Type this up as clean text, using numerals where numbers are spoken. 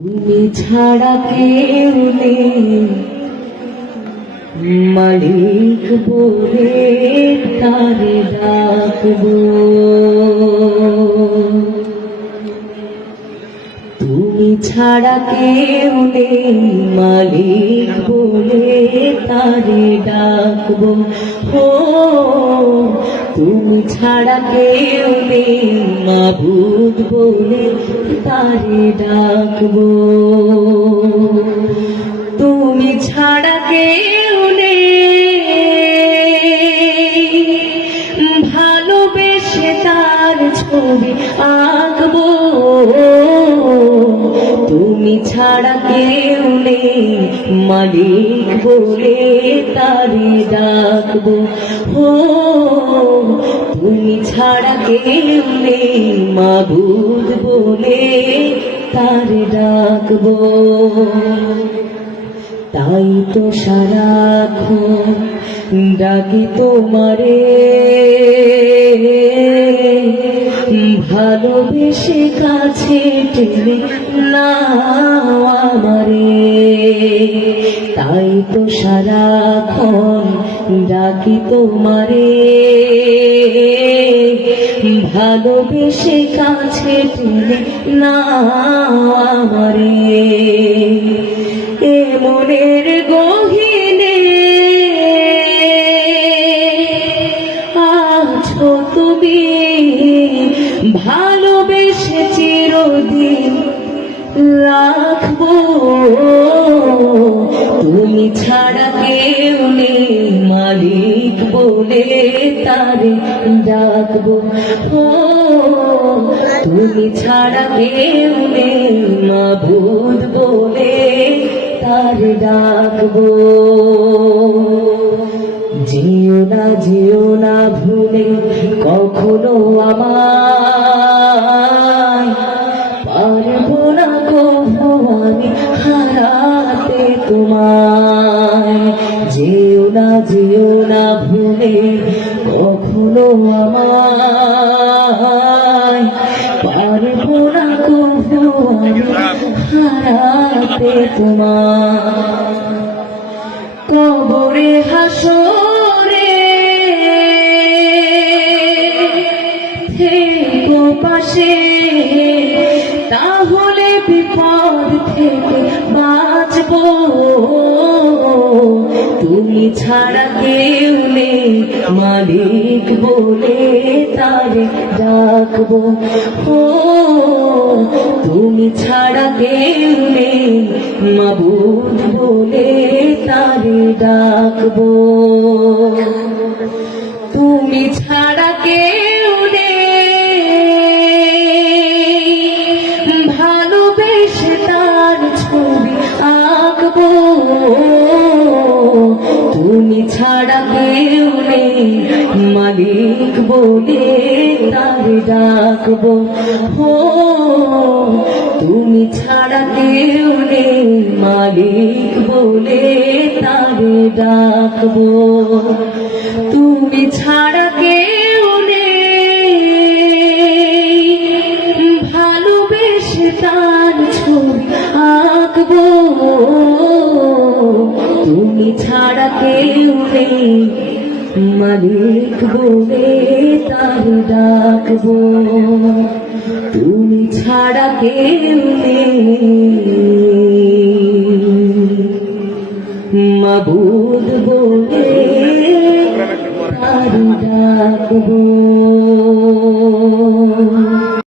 তুমি ছাড়া কেউ নেই মালিক বলে তারে ডাকবো। তুমি ছাড়া কেউ নেই মালিক বলে তারে ডাকবো। ও তুমি ছাড়া কেউ নেই মাবুদ বলে তারে ডাকবো। তুমি ছাড়া কেউ নেই ভালোবেসে তার ছবি আঁকবো। তুমি ছাড়া কেউ নেই মালিক বলে তারে ডাকবো। ও তুমি ছাড়া কেউ নেই মাবুদ বলে তারে ডাকবো। তাই তো সারাক্ষণ ডাকি তোমারে, ভালোবেসে কাছে টেনে নাও আমারে। তাই তো সারাক্ষণ ডাকি তোমারে, ভালোবেসে কাছে টেনে নাও আমারে। এ মনের গহীনে আছো তুমি, ভালোবেসে চিরদিন রাখবো। তুমি ছাড়া কেউ নেই মালিক বলে তারে ডাকবো। ও তুমি ছাড়া কেউ নেই মাবুদ বলে তারে ডাকবো। যেও না ভুলে কখনো আমায়, পারবো না কখনো আমি হারাতে তোমায়। যেও না ভুলে কখনো আমায়, পারবো না কখনো আমি হারাতে তোমায়। কবরে হাসরে থেকো পাশে, তাহলে বিপদ থেকে বাঁচবো। তুমি ছাড়া কেউ নেই মালিক বলে তারে ডাকবো। ও তুমি ছাড়া কেউ নেই মাবুদ বলে তারে ডাকবো। তুমি ছাড়া কেউ নেই ভালোবেসে তার ছবি আঁকবো। তুমি ছাড়া কেউ নেই মালিক বলে তারে ডাকবো। ও তুমি ছাড়া কেউ নেই মালিক বলে তারে ডাকবো। তুমি ছাড়া কেউ নেই ভালোবেসে তার ছবি আঁকবো। তুমি ছাড়া কেউ নেই মালিক বলে তারে ডাকবো। তুমি ছাড়া কেউ নেই মাবুদ বলে তারে ডাকবো।